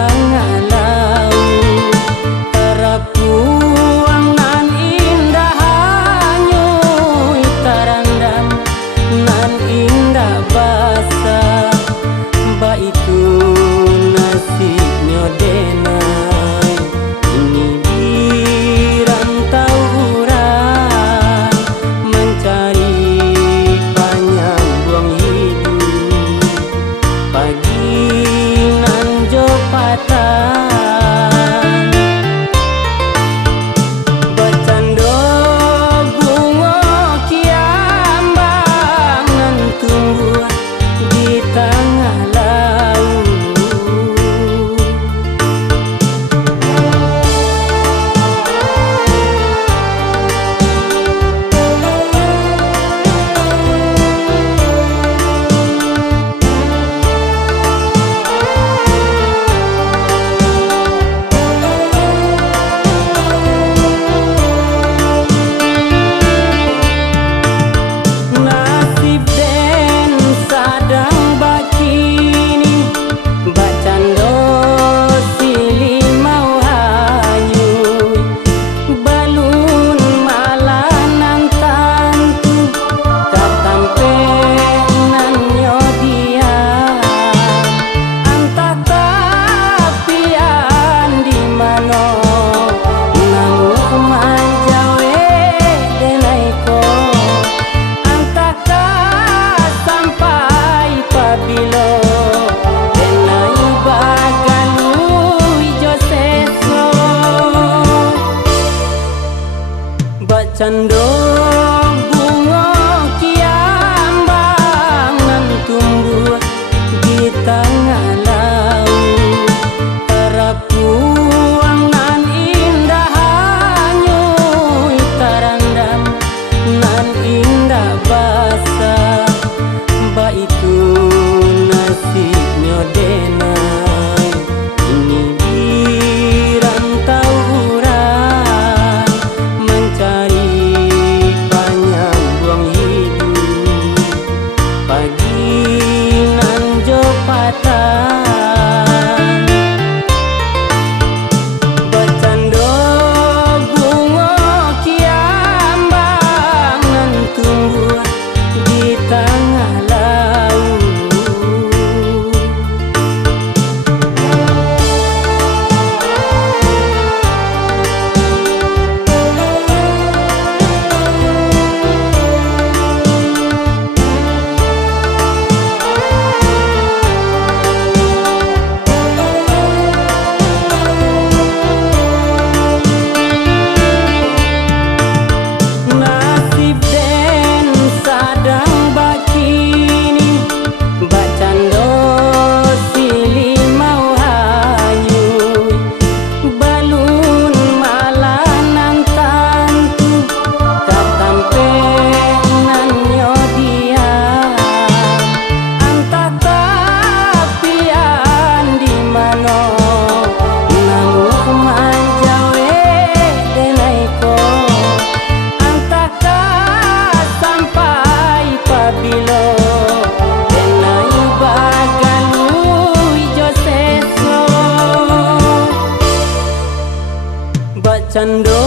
tengah laut. Terapuang nan indah hanyut terendam, nan indah basah. Ba itu nasibnya denai, ini dirantau orang mencari panjang buang hidup. Pagi nan jo patang, bercanda bunga kiambang nan tumbuh di tengah laut. Nasib den sadang bakini, bercanda silih mau hanyut. Balun malanan tantu, katampe nan nyo dia. Antah tapian di mano, nang manjawe denai ko. Sampai pabilo denai bagalui jo seso. Bercanda bunga kiambang nan tumbuh di tengah laut. Terapuang nan indah hanyut terendam, nan indah basah. Ba itu nasibnya denai, ini dirantau orang mencari panjang buang hidup. Pagi nan jo patang, bercanda bunga kiambang nan tumbuh di tengah laut. Nasib den sadang bakini, bercanda silih mau hanyut. Balun malanan tantu, katampe nan nyo dia. Antah tapian di mano, nang manjawe denai ko. Sampai pabilo denai bagalui jo seso. Bercanda